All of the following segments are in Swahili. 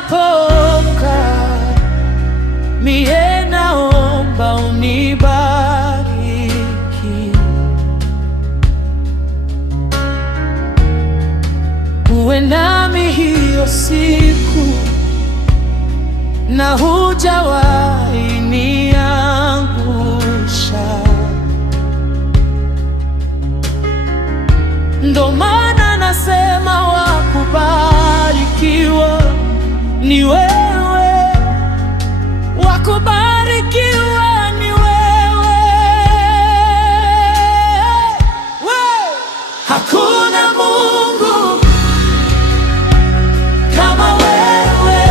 Ninapoamka mie naomba unibariki, uwe nami hiyo siku na hujawahi niangusha. Ndo maana nasema wakubarikiwa ni wewe, wakubarikiwa ni wewe. Hakuna Mungu kama wewe,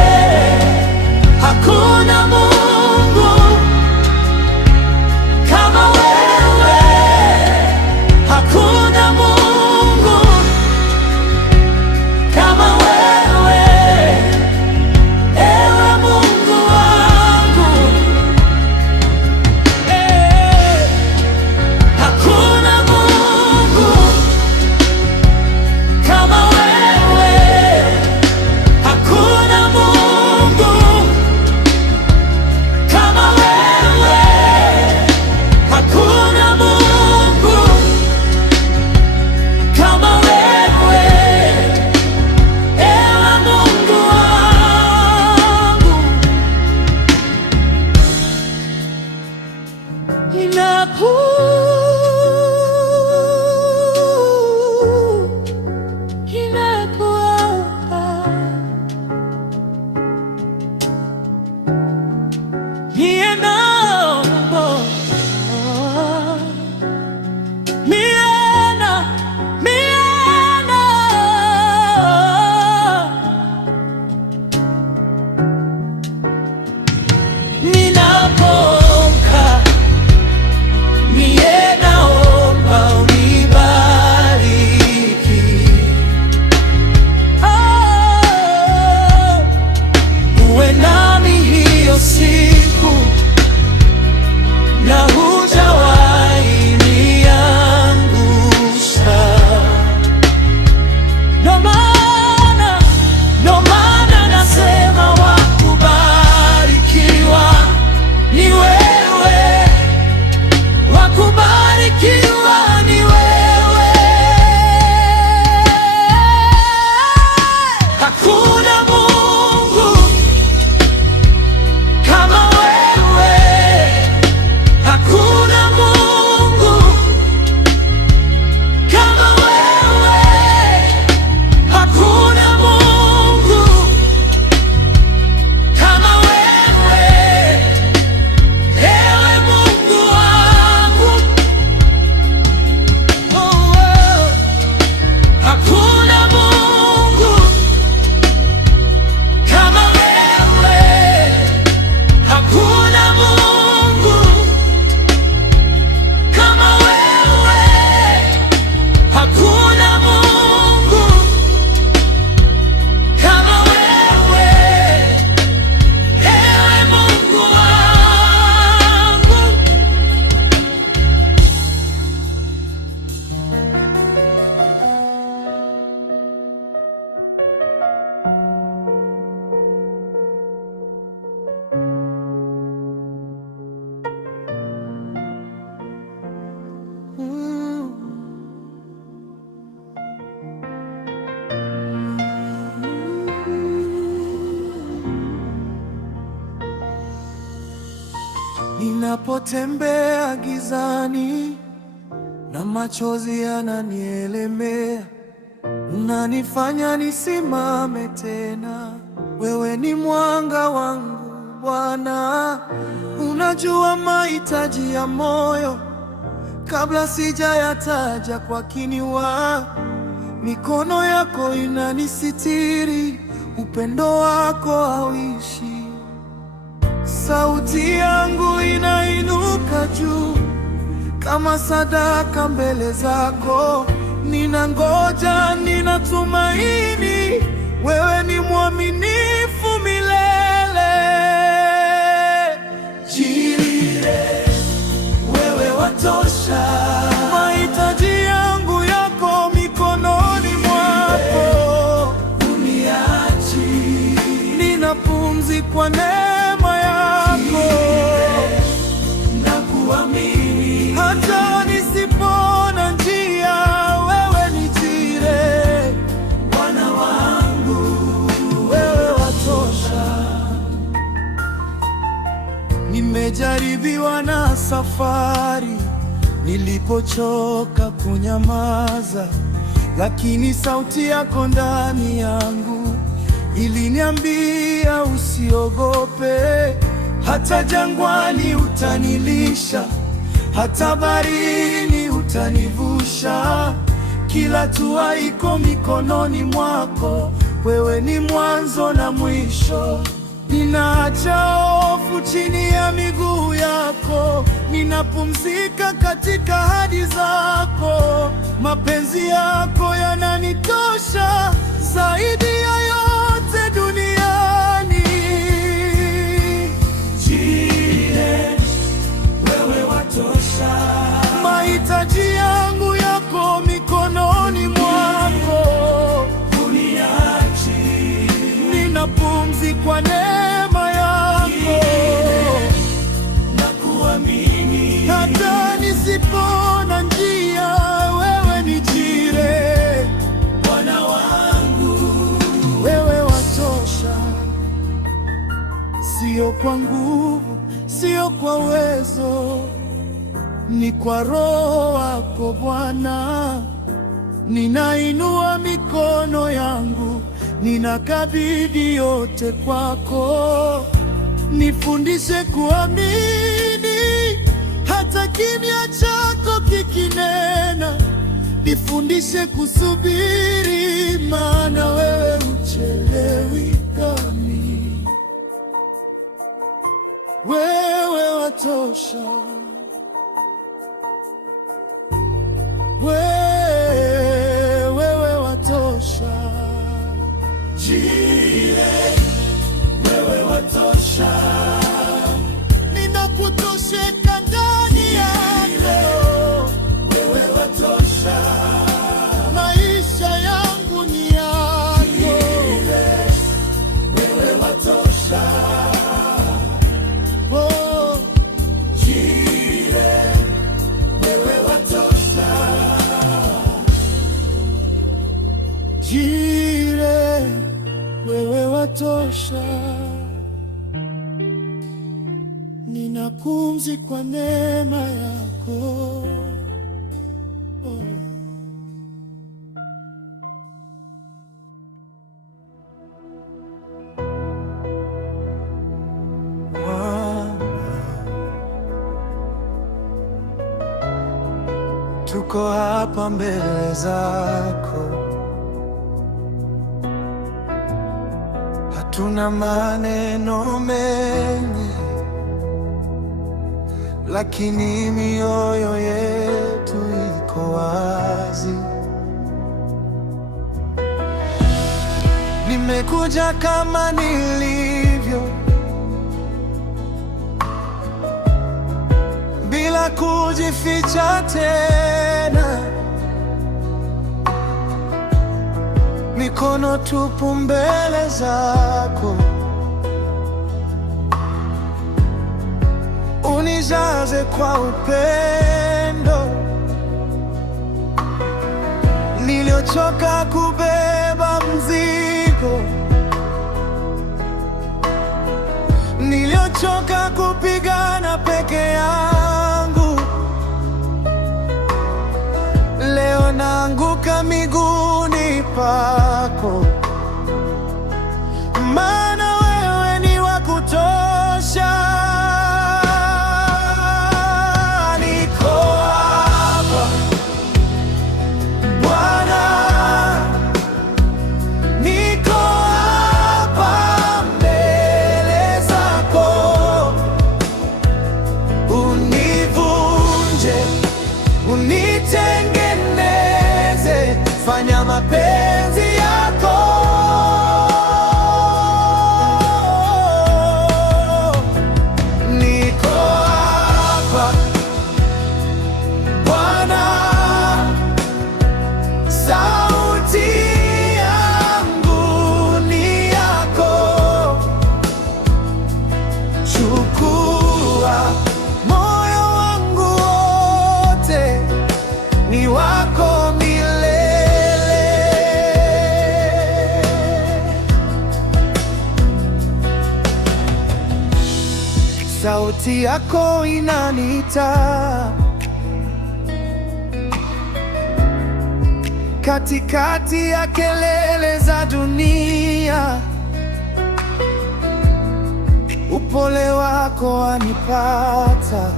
hakuna Mungu kama wewe, hakuna Mungu kama wewe, ewe Mungu wangu. Hakuna Mungu kama wewe, hakuna Mungu kama wewe, hakuna Mungu kama wewe, ewe Mungu wangu. Ninapoamka mie naomba, ninapoamka mie naomba unibariki, uwe nami hiyo siku na hujawahi niangusha. Ndo maana nasema wakubarikiwa ni wewe, wakubarikiwa ni wewe. Hakuna Mungu kama wewe, hakuna Mungu kama wewe, hakuna Mungu kama wewe, ewe Mungu wangu. Hakuna Mungu kama wewe, hakuna Mungu kama wewe, hakuna Mungu kama wewe, ewe Mungu wangu. Ninapotembea gizani na machozi yananielemea, unanifanya nisimame tena. Wewe ni mwanga wangu Bwana, unajua mahitaji ya moyo kabla sijayataja kwa kinywa. Mikono yako inanisitiri, upendo wako hauishi. Sauti yangu inainuka juu kama sadaka mbele zako. Ninangoja, ninatumaini, wewe ni mwaminifu milele. Jirire, wewe watosha. Mahitaji yangu yako mikononi mwako. Uniachi, Nimejaribiwa na safari, nilipochoka kunyamaza, lakini sauti yako ndani yangu iliniambia usiogope. Hata jangwani utanilisha, hata baharini utanivusha. Kila hatua iko mikononi mwako, wewe ni mwanzo na mwisho. Ninaacha hofu chini ya miguu yako, ninapumzika katika ahadi zako. Mapenzi yako yananitosha zaidi ya yote duniani. Jire, wewe watosha. Mahitaji yangu yako mikononi mwako, uniachi. Ninapumzika kwa neema yako na kuamini. Hata nisipona njia, wewe ni Jire, Bwana wangu. Wewe watosha, sio kwa nguvu, sio kwa uwezo, ni kwa Roho wako Bwana. Ninainua mikono yangu, ninakabidhi yote kwako. Nifundishe kuamini hata kimya chako kikinena. Nifundishe kusubiri, maana wewe huchelewi kamwe. Wewe watosha, wewe watosha. Jire, wewe watosha. Ninakutosheka ndani yako, wewe watosha. Maisha yangu ni yako. Jire, wewe watosha. Oh, Jire, wewe watosha. Jire, wewe watosha. Ninapumzika kwa neema yako. Oh. Tuko hapa mbele zako, hatuna maneno mengi, lakini mioyo yetu iko wazi. Nimekuja kama nilivyo, bila kujificha tena, mikono tupu mbele zako. Unijaze kwa upendo, niliochoka kubeba mzigo, niliochoka kupigana peke yangu. Leo naanguka miguuni pako, maana wewe ni wa kutosha. Unitengeneze, fanya mapenzi yako. Niko hapa Bwana, sauti yangu ni yako. Chukua moyo wangu wote, ni wako milele. sauti yako inaniita katikati ya kelele za dunia. Upole wako wanipata,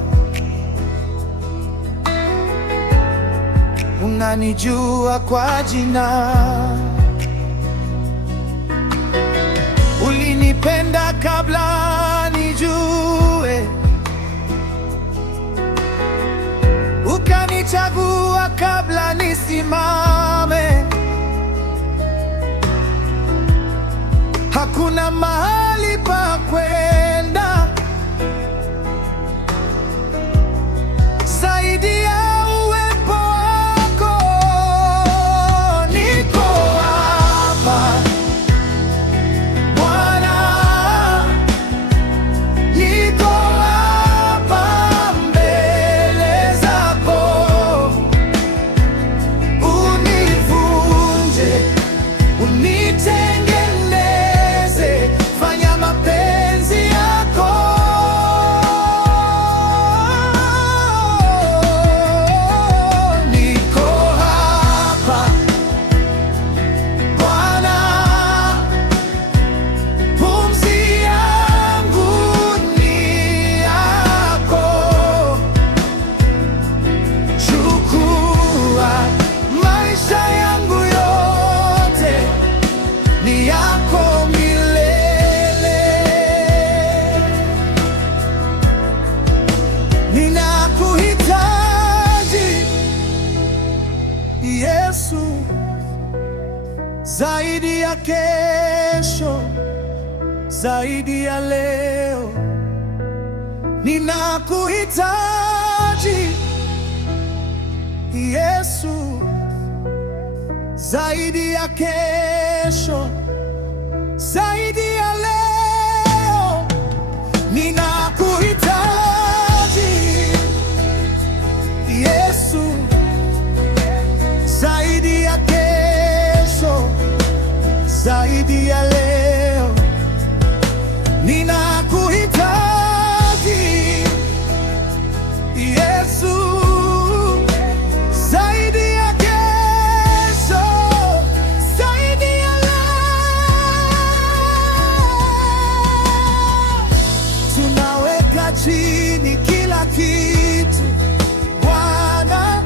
unanijua kwa jina. Ulinipenda kabla nijue, ukanichagua kabla nisimame. Hakuna mahali pa kwenda zaidi ya uwepo wako. Niko hapa Bwana, niko hapa mbele zako. Univunje, unitengeneze, fanya mapenzi yako. Niko hapa Bwana, pumzi yangu ni yako. Chukua maisha yangu yote, ni yako milele. Ninakuhitaji Yesu, zaidi ya kesho, zaidi ya leo. Ninakuhitaji Yesu, zaidi ya kesho, zaidi ya leo. Ninakuhitaji Yesu, zaidi ya kesho, zaidi ya leo. Ninakuhitaji Yesu, zaidi ya kesho, zaidi ya leo. Tunaweka chini kila kitu Bwana,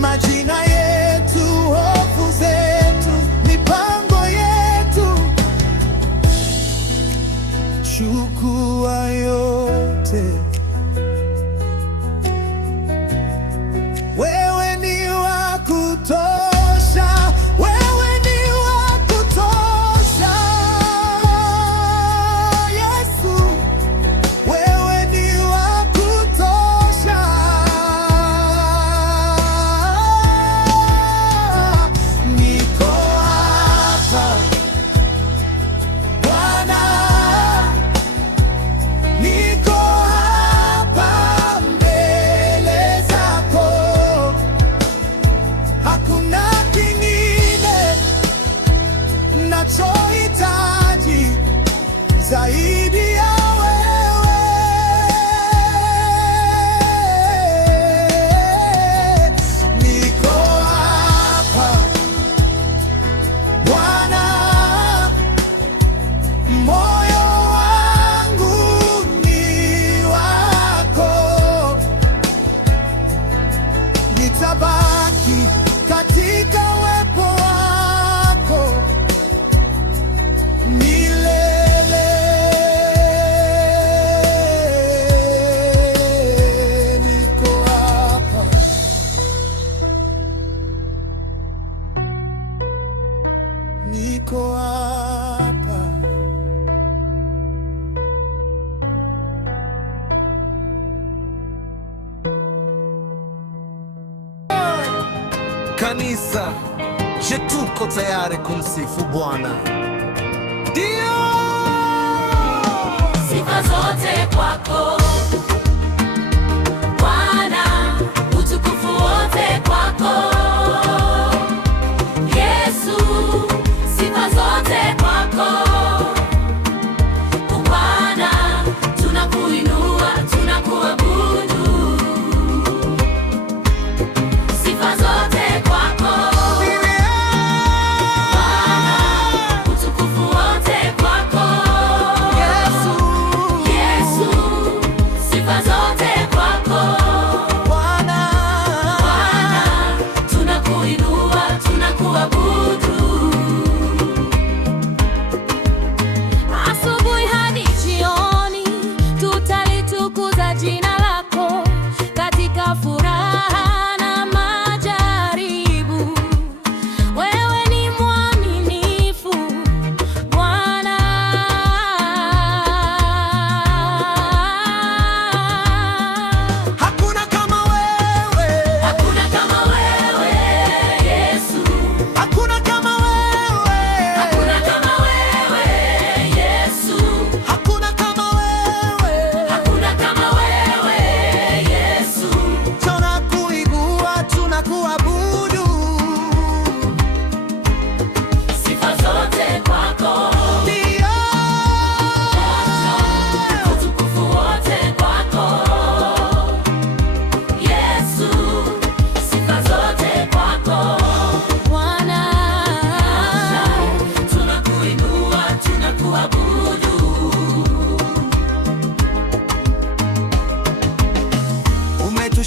majina yetu, hofu zetu, mipango yetu. Chukua yote, wewe ni wa kutosha, wewe ni wa kutosha. Yesu, wewe ni wa kutosha. Niko hapa Bwana, niko hapa mbele zako. Hakuna kingine nachohitaji zaidi ya wewe. Niko hapa Bwana, moyo wangu ni wako. Nitabaki katika uwepo wako milele. Niko hapa, niko hapa. Kanisa, je, tuko tayari kumsifu Bwana? Ndio! Sifa zote kwako Bwana, utukufu wote kwako Yesu. Sifa zote kwako Bwana,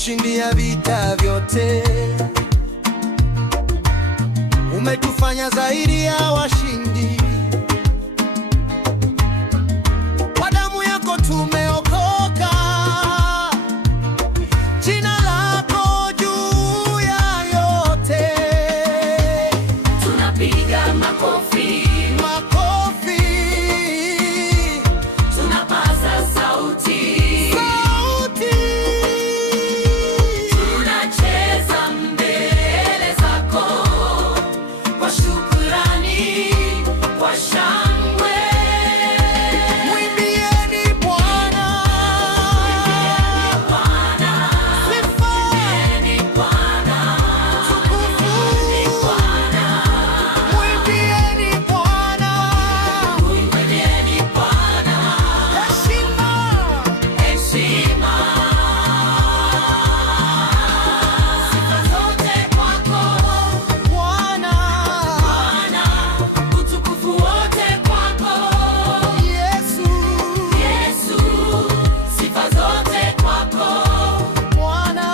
umetushindia vita vyote, umetufanya zaidi ya washindi. Kwa damu yako tumeokoka, jina lako juu ya yote. Tunapiga makofi, Makofi, tunapaza sauti, sauti. tunacheza mbele zako kwa shukrani, kwa shangwe. Mwimbieni Bwana, Bwana, sifa, ni Bwana, tukufu. ni Bwana, Mwimbieni Bwana, mwimbieni Bwana, heshima. heshima. Sifa zote kwako Bwana, Bwana, utukufu wote kwako Yesu, Yesu, sifa zote kwako Bwana,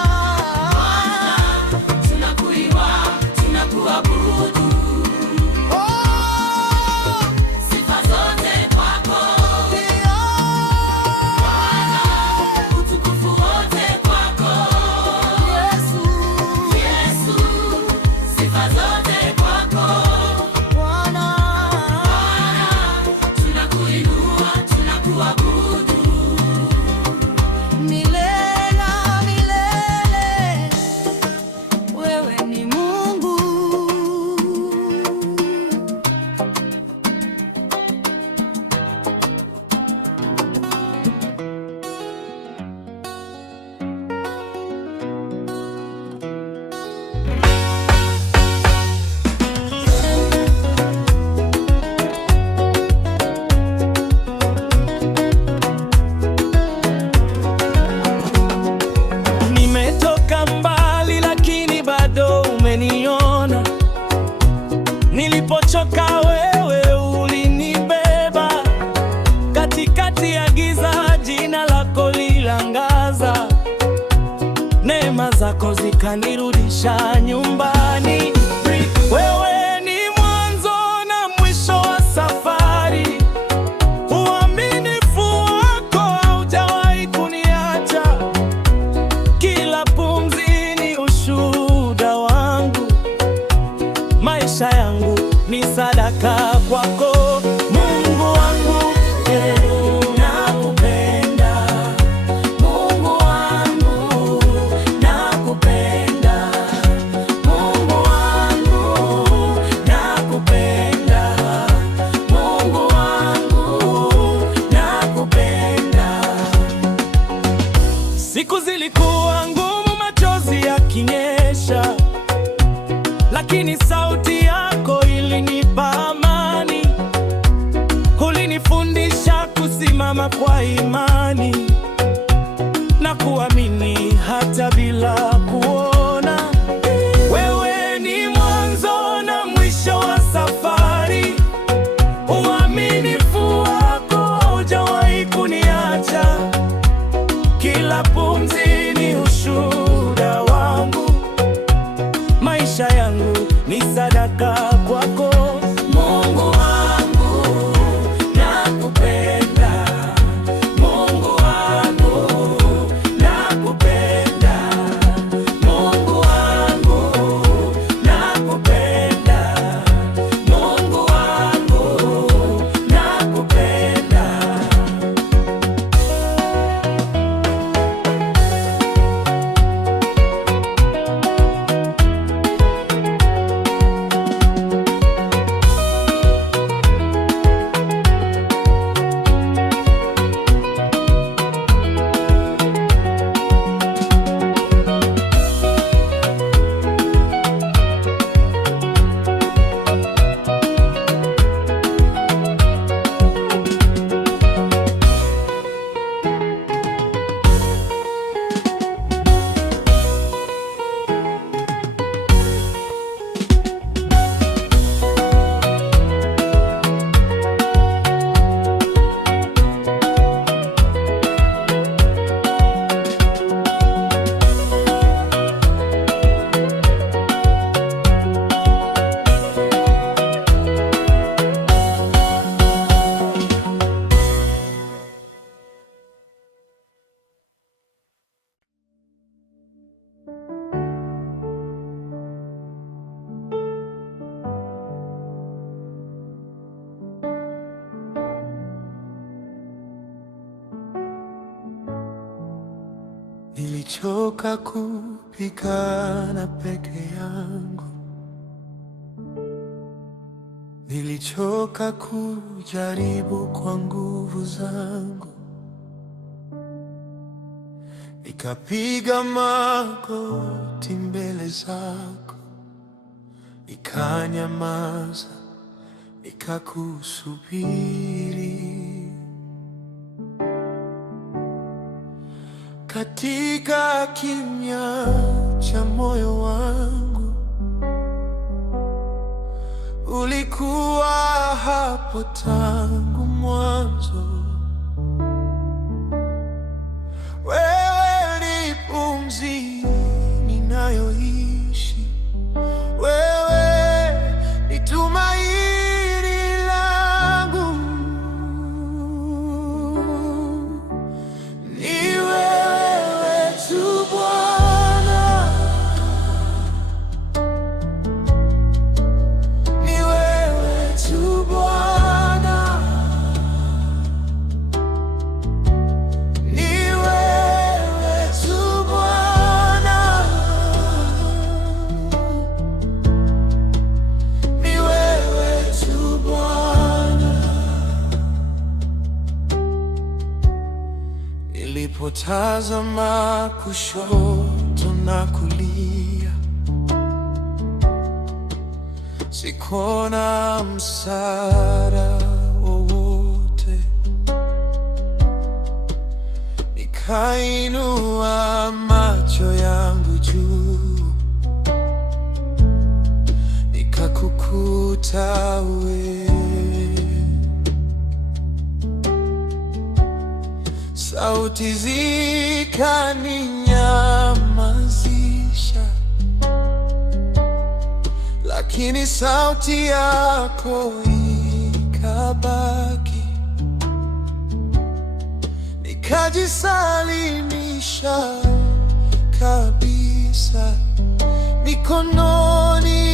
tunakuinua, tunakuabudu. oh, Sifa zote kwako ndio. utukufu wote kwako Yesu, Yesu, sifa zote kwako Bwana, tunakuinua, tunakuabudu. milele na milele, wewe ni Mungu. Nimetoka mbali lakini bado umeniona. Nilipochoka wewe ulinibeba. Katikati ya giza jina lako lilangaza. Neema zako zikanirudisha nyumbani. Wewe ni mwanzo na mwisho wa safari. Uaminifu wako haujawahi kuniacha. Kila pumzi ni ushuhuda wangu, maisha yangu ni sadaka kwako. Mungu wangu, nakupenda. Mungu wangu, nakupenda. Mungu wangu, nakupenda. Mungu wangu, nakupenda. Siku zilikuwa ngumu, machozi yakinyesha, lakini sauti yako ilinipa amani. Ulinifundisha kusimama kwa imani na kuamini hata bila kuona. Wewe ni mwanzo na mwisho wa safari. Uaminifu wako haujawahi kuniacha. Kila pumzi ni ushuhuda wangu, maisha yangu ni sadaka kwako. Mungu wangu, nakupenda. Mungu wangu, nakupenda. Mungu Nilichoka kupigana peke yangu, nilichoka kujaribu kwa nguvu zangu. Nikapiga magoti mbele zako, nikanyamaza, nikakusubiri. Katika kimya cha moyo wangu, ulikuwa hapo tangu mwanzo. Wewe ni pumzi ninayoishi, wewe ni tumaini langu. Ni wewe tu Bwana, ni wewe tu Bwana, ni wewe tu Bwana, ni wewe tu Bwana. Nilipotazama kushoto na kulia, sikuona msaada wowote. Nikainua macho yangu juu, nikakukuta wewe. Sauti zikaninyamazisha, lakini sauti yako ikabaki. Nikajisalimisha kabisa mikononi